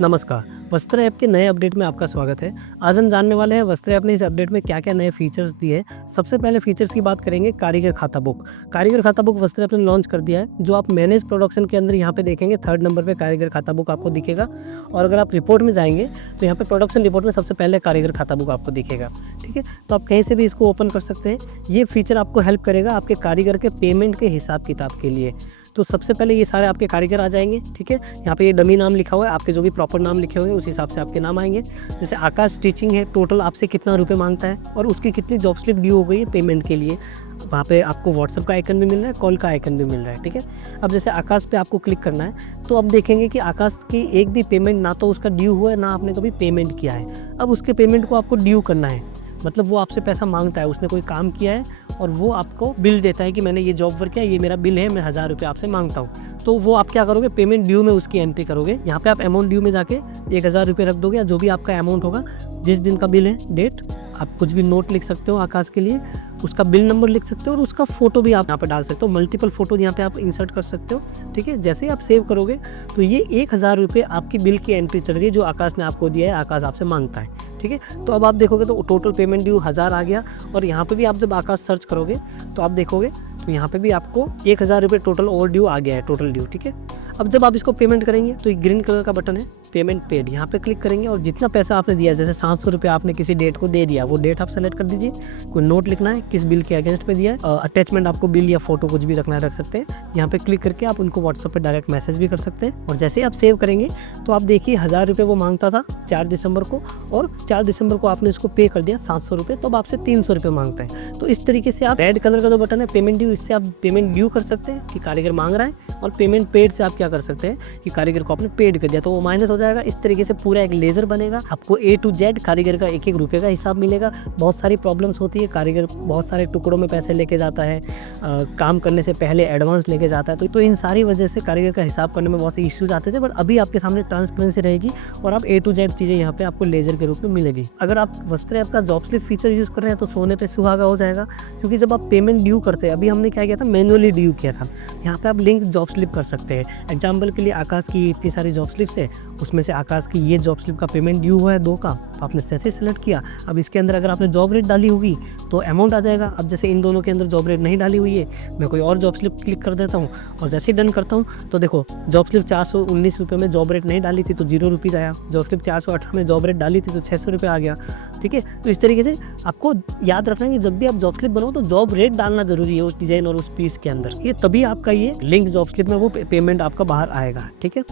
नमस्कार। वस्त्र ऐप के नए अपडेट में आपका स्वागत है। आज हम जानने वाले हैं वस्त्र ऐप ने इस अपडेट में क्या-क्या नए फीचर्स दिए हैं। सबसे पहले फीचर्स की बात करेंगे कारीगर खाता बुक। कारीगर खाता बुक वस्त्र ऐप ने लॉन्च कर दिया है, जो आप मैनेज प्रोडक्शन के अंदर यहाँ पे देखेंगे 3rd नंबर पे कारीगर खाता बुक आपको दिखेगा। और अगर आप रिपोर्ट में जाएँगे तो यहाँ पे प्रोडक्शन रिपोर्ट में सबसे पहले कारीगर खाता बुक आपको दिखेगा। ठीक है? तो आप कहीं से भी इसको ओपन कर सकते हैं। ये फीचर आपको हेल्प करेगा आपके कारीगर के पेमेंट के हिसाब-किताब के लिए। तो सबसे पहले ये सारे आपके कारीगर आ जाएँगे, ठीक है? यहाँ पे ये डमी नाम लिखा हुआ है, आपके जो भी प्रॉपर नाम लिखे हुए हैं उस हिसाब से आपके नाम आएँगे। जैसे आकाश स्टिचिंग है, टोटल आपसे कितना रुपए माँगता है और उसकी कितनी जॉब स्लिप ड्यू हो गई है पेमेंट के लिए। वहाँ पे आपको व्हाट्सएप का आइकन भी मिल रहा है, कॉल का आइकन भी मिल रहा है, ठीक है? अब जैसे आकाश पे आपको क्लिक करना है, तो अब देखेंगे कि आकाश की एक भी पेमेंट ना तो उसका ड्यू हुआ है, ना आपने कभी पेमेंट किया है। अब उसके पेमेंट को आपको ड्यू करना है, मतलब वो आपसे पैसा माँगता है, उसने कोई काम किया है और वो आपको बिल देता है कि मैंने ये जॉब वर्क किया, ये मेरा बिल है, मैं 1000 रुपये आपसे माँगता हूँ। तो वो आप क्या करोगे, पेमेंट ड्यू में उसकी एंट्री करोगे। यहाँ पे आप अमाउंट ड्यू में जाके 1000 रुपये रख दोगे या जो भी आपका अमाउंट होगा, जिस दिन का बिल है, डेट, आप कुछ भी नोट लिख सकते हो आकाश के लिए, उसका बिल नंबर लिख सकते हो और उसका फ़ोटो भी आप यहाँ पे डाल सकते हो। मल्टीपल फ़ोटो यहाँ पे आप इंसर्ट कर सकते हो, ठीक है? जैसे ही आप सेव करोगे तो ये 1000 रुपये आपकी बिल की एंट्री चल रही है, जो आकाश ने आपको दिया है, आकाश आपसे माँगता है, ठीक है? तो अब आप देखोगे तो टोटल पेमेंट ड्यू 1000 आ गया और यहाँ पे भी आप जब आकाश सर्च करोगे तो आप देखोगे तो यहाँ पे भी आपको 1000 रुपये टोटल ओवर ड्यू आ गया है, टोटल ड्यू, ठीक है? अब जब आप इसको पेमेंट करेंगे तो एक ग्रीन कलर का बटन है पेमेंट पेड, यहाँ पे क्लिक करेंगे और जितना पैसा आपने दिया, जैसे 700 रुपये आपने किसी डेट को दे दिया, वो डेट आप सेलेक्ट कर दीजिए। कोई नोट लिखना है, किस बिल के अगेंस्ट पे दिया है, अटैचमेंट आपको बिल या फोटो कुछ भी रखना है, रख सकते हैं। यहाँ पे क्लिक करके आप उनको व्हाट्सएप पे डायरेक्ट मैसेज भी कर सकते हैं। और जैसे ही आप सेव करेंगे तो आप देखिए 1000 रुपये वो मांगता था 4 दिसंबर को, और 4 दिसंबर को आपने उसको पे कर दिया 700 रुपये, तो अब आपसे 300 रुपये मांगता है। तो इस तरीके से आप रेड कलर का जो बटन है पेमेंट ड्यू, इससे आप पेमेंट ड्यू कर सकते हैं कि कारीगर मांग रहा है, और पेमेंट पेड से आप क्या कर सकते हैं कि कारीगर को आपने पेड कर दिया तो वो माइनस हो जाएगा। इस तरीके से पूरा एक लेजर बनेगा, आपको A to Z कारीगर का 1-1 रुपये का हिसाब मिलेगा। बहुत सारी प्रॉब्लम्स होती है, कारीगर बहुत सारे टुकड़ों में पैसे लेके जाता है, काम करने से पहले एडवांस लेके जाता है, तो इन सारी वजह से कारीगर का हिसाब करने में बहुत से इश्यूज आते थे। बट अभी आपके सामने ट्रांसपेरेंसी रहेगी और आप A to Z चीज़ें यहाँ पे आपको लेजर के रूप में मिलेगी। अगर आप वस्त्र ऐप का जॉब स्लिप फीचर यूज़ कर रहे हैं तो सोने पे सुहागा हो जाएगा, क्योंकि जब आप पेमेंट ड्यू करते हैं, अभी हमने क्या किया था, मैनुअली ड्यू किया था, यहाँ पे आप लिंक जॉब स्लिप कर सकते हैं। एग्जाम्पल के लिए आकाश की इतनी सारी जॉब स्लिप्स है, उसमें से आकाश की ये जॉब स्लिप का पेमेंट ड्यू हुआ है 2 का, तो आपने जैसे सेलेक्ट किया, अब इसके अंदर अगर आपने जॉब रेट डाली होगी तो अमाउंट आ जाएगा। अब जैसे इन दोनों के अंदर जॉब रेट नहीं डाली हुई है, मैं कोई और जॉब स्लिप क्लिक कर देता हूँ और जैसे ही डन करता हूँ तो देखो जॉब स्लिप 419 रुपये में जॉब रेट नहीं डाली थी तो 0 रुपीज़ आया, जॉब स्लिप 418 में जॉब रेट डाली थी तो 600 रुपये आ गया, ठीक है? तो इस तरीके से आपको याद रखना है कि जब भी आप जॉब स्लिप बनाओ तो जॉब रेट डालना जरूरी है उस डिज़ाइन और उस पीस के अंदर, ये तभी आपका ये लिंक जॉब स्लिप में वो पेमेंट आपका बाहर आएगा, ठीक है?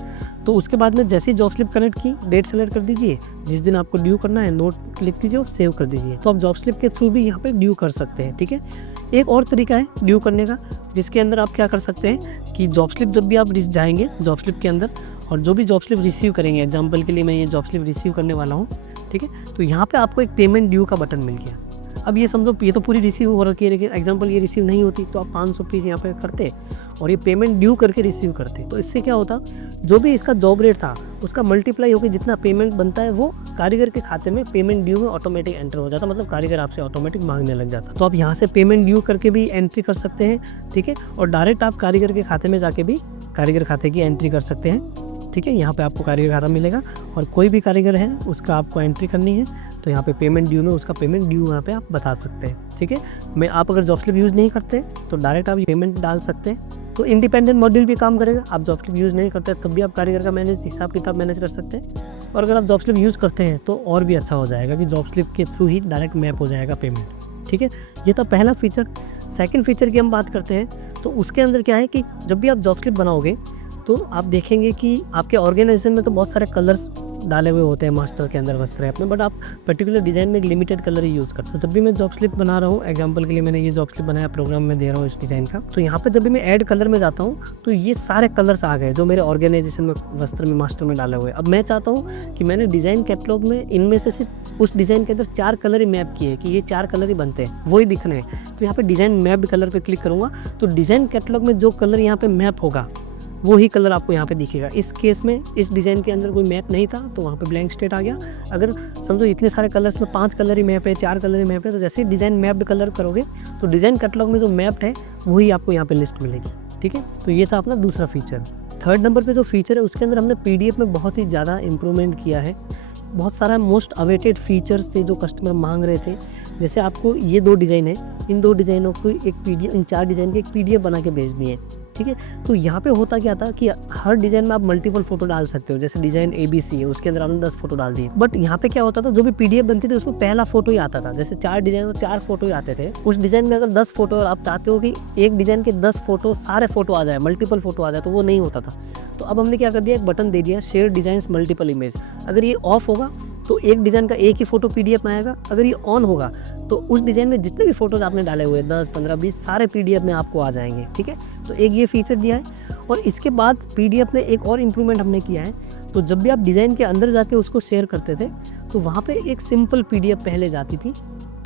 तो उसके बाद में जैसे ही जॉब स्लिप कनेक्ट की, डेट सेलेक्ट कर दीजिए, जिस दिन आपको ड्यू करना है नोट लिख दीजिए और सेव कर दीजिए। तो आप जॉब स्लिप के थ्रू भी यहाँ पे ड्यू कर सकते हैं, ठीक है? एक और तरीका है ड्यू करने का, जिसके अंदर आप क्या कर सकते हैं कि जॉब स्लिप जब भी आप जाएंगे जॉब स्लिप के अंदर और जो भी जॉब स्लिप रिसीव करेंगे, एग्जाम्पल के लिए मैं ये जॉब स्लिप रिसीव करने वाला हूँ, ठीक है? तो यहाँ पे आपको एक पेमेंट ड्यू का बटन मिल गया। अब ये समझो ये तो पूरी रिसीव हो रखी है, लेकिन एग्जाम्पल ये रिसीव नहीं होती तो आप 500 पीस यहाँ पे करते और ये पेमेंट ड्यू करके रिसीव करते, तो इससे क्या होता, जो भी इसका जॉब रेट था उसका मल्टीप्लाई होकर जितना पेमेंट बनता है वो कारीगर के खाते में पेमेंट ड्यू में ऑटोमेटिक एंटर हो जाता, मतलब कारीगर आपसे ऑटोमेटिक मांगने लग जाता। तो आप यहाँ से पेमेंट ड्यू करके भी एंट्री कर सकते हैं, ठीक है? और डायरेक्ट आप कारीगर के खाते में जाके भी कारीगर खाते की एंट्री कर सकते हैं, ठीक है? यहाँ पे आपको कारीगर खाता मिलेगा और कोई भी कारीगर है उसका आपको एंट्री करनी है तो यहाँ पे पेमेंट ड्यू में उसका पेमेंट ड्यू यहाँ पे आप बता सकते हैं, ठीक है? मैं आप अगर जॉब स्लिप यूज़ नहीं करते तो डायरेक्ट आप पेमेंट डाल सकते हैं, तो इंडिपेंडेंट मॉड्यूल भी काम करेगा। आप जॉब स्लिप यूज़ नहीं करते तब भी आप कारीगर का हिसाब किताब मैनेज कर सकते हैं, और अगर आप जॉब स्लिप यूज़ करते हैं तो और भी अच्छा हो जाएगा कि जॉब स्लिप के थ्रू ही डायरेक्ट मैप हो जाएगा पेमेंट, ठीक है? ये था पहला फीचर। सेकंड फीचर की हम बात करते हैं तो उसके अंदर क्या है कि जब भी आप जॉब स्लिप बनाओगे तो आप देखेंगे कि आपके ऑर्गेनाइजेशन में तो बहुत सारे कलर्स डाले हुए होते हैं मास्टर के अंदर वस्त्र ऐप में, बट आप पर्टिकुलर डिज़ाइन में एक लिमिटेड कलर ही यूज़ करते हो। जब भी मैं जॉब स्लिप बना रहा हूँ, एग्जांपल के लिए मैंने ये जॉब स्लिप बनाया, प्रोग्राम में दे रहा हूँ इस डिज़ाइन का, तो यहाँ पे जब भी मैं ऐड कलर में जाता हूँ तो ये सारे कलर्स आ गए जो मेरे ऑर्गेनाइजेशन में वस्त्र में मास्टर में डाले हुए। अब मैं चाहता हूँ कि मैंने डिज़ाइन कैटलॉग में इनमें से सिर्फ उस डिज़ाइन के अंदर 4 कलर ही मैप किए कि ये 4 कलर ही बनते हैं, वही दिखने हैं। तो यहाँ पे डिज़ाइन मैप्ड कलर पे क्लिक करूँगा तो डिज़ाइन कैटलॉग में जो कलर यहाँ पे मैप होगा वो ही कलर आपको यहाँ पे दिखेगा। इस केस में इस डिज़ाइन के अंदर कोई मैप नहीं था तो वहाँ पे ब्लैंक स्टेट आ गया। अगर समझो इतने सारे कलर्स में 5 कलर ही मैप है, 4 कलर ही मैप है, तो जैसे डिज़ाइन मैप्ड कलर करोगे तो डिज़ाइन कैटलॉग में जो मैप्ड है वही आपको यहाँ पे लिस्ट मिलेगी। ठीक है, तो ये था अपना दूसरा फीचर। थर्ड नंबर पे जो फीचर है उसके अंदर हमने पीडीएफ में बहुत ही ज़्यादा इम्प्रूवमेंट किया है। बहुत सारा मोस्ट अवेटेड फीचर्स थे जो कस्टमर मांग रहे थे। जैसे आपको ये 2 डिज़ाइन है, इन 2 डिज़ाइनों को एक पीडीएफ, इन 4 डिज़ाइन की एक पीडीएफ बना के भेजनी है, ठीक है। तो यहाँ पे होता क्या था कि हर डिज़ाइन में आप मल्टीपल फोटो डाल सकते हो। जैसे डिज़ाइन ABC है, उसके अंदर आपने 10 फोटो डाल दिए, बट यहाँ पे क्या होता था, जो भी पीडीएफ बनती थी उसमें पहला फोटो ही आता था। जैसे 4 डिज़ाइन तो 4 फोटो ही आते थे। उस डिज़ाइन में अगर 10 फोटो और आप चाहते हो कि एक डिज़ाइन के 10 फोटो सारे फोटो आ जाए, मल्टीपल फोटो आ जाए, तो वो नहीं होता था। तो अब हमने क्या कर दिया, एक बटन दे दिया, शेयर डिज़ाइंस मल्टीपल इमेज। अगर ये ऑफ होगा तो एक डिज़ाइन का एक ही फोटो पीडीएफ में आएगा। अगर ये ऑन होगा तो उस डिज़ाइन में जितने भी फोटोज आपने डाले हुए 10, 15, 20 सारे पीडीएफ में आपको आ जाएंगे, ठीक है। तो एक ये फीचर दिया है। और इसके बाद पीडीएफ में एक और इम्प्रूवमेंट हमने किया है। तो जब भी आप डिज़ाइन के अंदर जाके उसको शेयर करते थे तो वहाँ पे एक सिंपल पीडीएफ पहले जाती थी,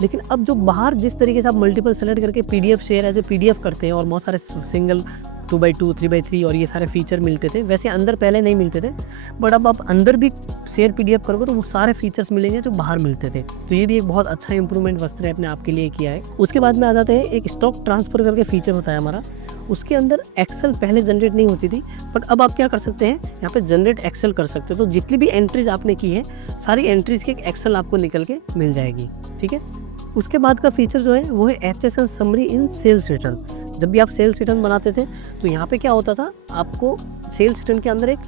लेकिन अब जो बाहर जिस तरीके से आप मल्टीपल सेलेक्ट करके PDF share as a PDF करते हैं और बहुत सारे सिंगल 2x2, 3x3 और ये सारे फीचर मिलते थे, वैसे अंदर पहले नहीं मिलते थे। बट अब आप अंदर भी शेयर पीडीएफ करोगे तो वो सारे फीचर्स मिलेंगे जो बाहर मिलते थे। तो ये भी एक बहुत अच्छा इंप्रूवमेंट वस्त्रऐप ने आपके लिए किया है। उसके बाद में आ जाते हैं, एक स्टॉक ट्रांसफ़र करके फीचर होता है हमारा। उसके अंदर एक्सेल पहले जनरेट नहीं होती थी, बट अब आप क्या कर सकते हैं, यहाँ पे जनरेट एक्सेल कर सकते हो। तो जितनी भी एंट्रीज आपने की है, सारी एंट्रीज की एक एक्सेल आपको निकल के मिल जाएगी, ठीक है। उसके बाद का फीचर जो है वो है HSN summary in sales return. जब भी आप सेल्स रिटर्न बनाते थे तो यहाँ पे क्या होता था, आपको सेल्स रिटर्न के अंदर एक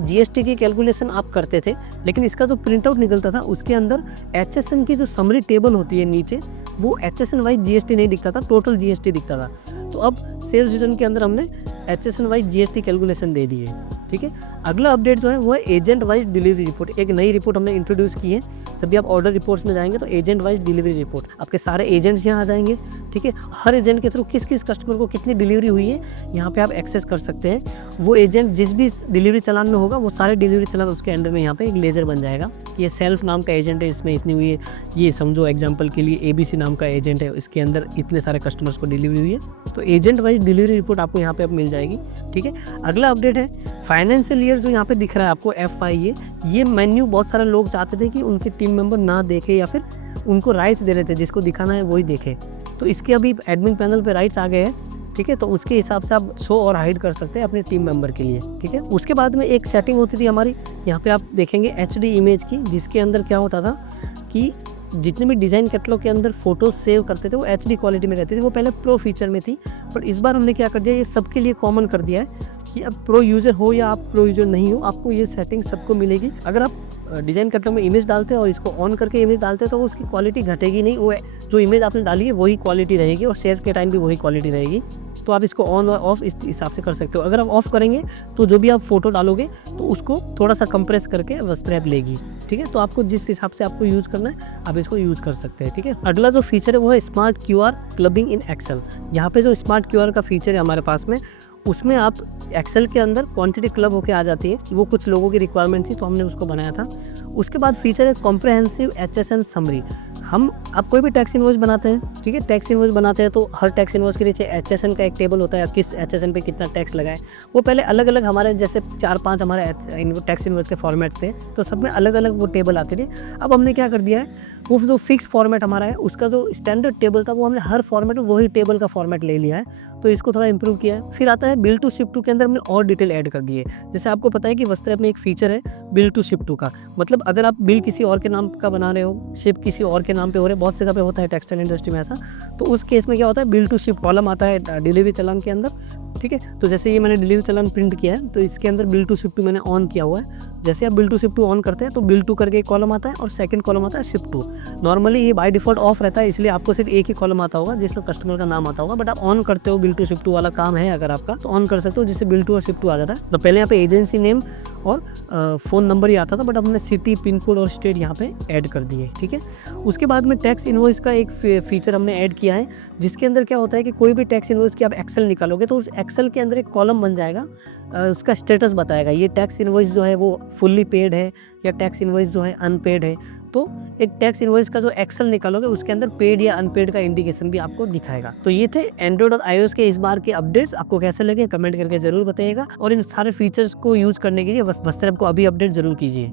GST की कैलकुलेशन आप करते थे, लेकिन इसका जो प्रिंट आउट निकलता था उसके अंदर HSN की जो समरी टेबल होती है नीचे, वो HSN वाइज GST नहीं दिखता था, टोटल GST दिखता था। तो अब सेल्स रिटर्न के अंदर हमने HSN वाइज GST कैलकुलेशन दे दी है, ठीक है। अगला अपडेट जो है वो है एजेंट वाइज डिलीवरी रिपोर्ट। एक नई रिपोर्ट हमने इंट्रोड्यूस की है। जब भी आप ऑर्डर रिपोर्ट्स में जाएंगे तो एजेंट वाइज डिलीवरी रिपोर्ट, आपके सारे एजेंट्स यहाँ आ जाएंगे, ठीक है। हर एजेंट के थ्रू किस किस कस्टमर को कितनी डिलीवरी हुई है यहाँ पे आप एक्सेस कर सकते हैं। वो एजेंट जिस भी डिलीवरी चलान में होगा वो सारे डिलीवरी चलान उसके अंडर में यहाँ पे एक लेजर बन जाएगा। ये सेल्फ नाम का एजेंट है, इसमें इतनी हुई है। ये समझो एग्जाम्पल के लिए ABC नाम का एजेंट है, इसके अंदर इतने सारे कस्टमर्स को डिलीवरी हुई है। तो एजेंट वाइज डिलीवरी रिपोर्ट आपको यहाँ पे अब मिल जाएगी, ठीक है। अगला अपडेट है फाइनेंशियल ईयर, जो यहाँ पे दिख रहा है आपको FI। ये मेन्यू बहुत सारे लोग चाहते थे कि उनके टीम मेंबर ना देखे, या फिर उनको राइट्स दे रहे थे, जिसको दिखाना है वही देखे। तो इसके अभी एडमिन पैनल पे राइट्स आ गए हैं, ठीक है। तो उसके हिसाब से आप शो और हाइड कर सकते हैं अपने टीम मेंबर के लिए, ठीक है। उसके बाद में एक सेटिंग होती थी हमारी, यहाँ पे आप देखेंगे HD इमेज की, जिसके अंदर क्या होता था कि जितने भी डिज़ाइन कैटलॉग के अंदर फोटो सेव करते थे वो HD क्वालिटी में रहती थी। वो पहले प्रो फीचर में थी, बट इस बार हमने क्या कर दिया, ये सबके लिए कॉमन कर दिया है कि अब प्रो यूज़र हो या आप प्रो यूज़र नहीं हो, आपको ये सेटिंग सबको मिलेगी। अगर आप डिज़ाइन कैटलॉग में इमेज डालते हैं और इसको ऑन करके इमेज डालते हैं तो उसकी क्वालिटी घटेगी नहीं, वो जो इमेज आपने डाली है वही क्वालिटी रहेगी और शेयर के टाइम भी वही क्वालिटी रहेगी। तो आप इसको ऑन और ऑफ इस हिसाब से कर सकते हो। अगर आप ऑफ करेंगे तो जो भी आप फोटो डालोगे तो उसको थोड़ा सा कंप्रेस करके वस्त्रऐप लेगी, ठीक है। तो आपको जिस हिसाब से आपको यूज़ करना है आप इसको यूज़ कर सकते हैं, ठीक है। अगला जो फीचर है वो है smart QR clubbing in Excel. यहाँ पे जो स्मार्ट QR का फीचर है हमारे पास में, उसमें आप एक्सेल के अंदर क्वांटिटी क्लब होके आ जाती है। वो कुछ लोगों की रिक्वायरमेंट थी तो हमने उसको बनाया था। उसके बाद फीचर है कॉम्प्रहेंसिव HSN समरी। आप कोई भी टैक्स इनवॉइस बनाते हैं, ठीक है, टैक्स इनवॉइस बनाते हैं तो हर टैक्स इनवॉइस के नीचे HSN का एक टेबल होता है, किस HSN पे कितना टैक्स लगाए। वो पहले अलग अलग हमारे जैसे 4-5 हमारे टैक्स इनवॉइस के फॉर्मेट्स थे, तो सब में अलग अलग वो टेबल आते थे। अब हमने क्या कर दिया है, वो जो फिक्स फॉर्मेट हमारा है उसका जो स्टैंडर्ड टेबल था वो हमने हर फॉर्मेट में वही टेबल का फॉर्मेट ले लिया है, तो इसको थोड़ा इंप्रूव किया है। फिर आता है बिल टू शिप टू के अंदर हमने और डिटेल ऐड कर दी है। जैसे आपको पता है कि वस्त्रऐप में एक फीचर है बिल टू शिप टू का, मतलब अगर आप बिल किसी और के नाम का बना रहे हो, शिप किसी और के नाम पे हो रहे, बहुत से जगह पे होता है टेक्सटाइल इंडस्ट्री में ऐसा, तो उस केस में क्या होता है, बिल टू शिप कॉलम आता है डिलीवरी चालान के अंदर, ठीक है। तो जैसे ये मैंने डिलीवरी चालान प्रिंट किया है तो इसके अंदर बिल टू शिप टू मैंने ऑन किया हुआ है। जैसे आप bill to ship to on करते हैं तो बिल टू करके एक कॉलम आता है और सेकंड कॉलम आता है शिप टू। नॉर्मली ये बाय डिफॉल्ट ऑफ रहता है, इसलिए आपको सिर्फ एक ही कॉलम आता होगा जिसमें कस्टमर का नाम आता होगा, बट आप ऑन करते हो, बिल टू शिप टू वाला काम है अगर आपका तो ऑन कर सकते हो, जिससे बिल टू और शिप टू आ जाता है। तो पहले यहाँ पे एजेंसी नेम और फ़ोन नंबर ही आता था, बट हमने सिटी, पिन कोड और स्टेट यहाँ पे ऐड कर दिए, ठीक है। उसके बाद में टैक्स इनवॉइस का एक फीचर हमने ऐड किया है, जिसके अंदर क्या होता है कि कोई भी टैक्स इनवॉइस की आप एक्सेल निकालोगे तो उस एक्सेल के अंदर एक कॉलम बन जाएगा, उसका स्टेटस बताएगा ये टैक्स इनवॉइस जो है वो फुल्ली पेड है या टैक्स इनवॉइस जो है अनपेड है। तो एक टैक्स इनवॉइस का जो एक्सेल निकालोगे उसके अंदर पेड या अनपेड का इंडिकेशन भी आपको दिखाएगा। तो ये थे एंड्रॉइड और iOS के इस बार के अपडेट्स। आपको कैसे लगे कमेंट करके जरूर बताइएगा, और इन सारे फीचर्स को यूज करने के लिए वस्त्रऐप को अभी अपडेट जरूर कीजिए।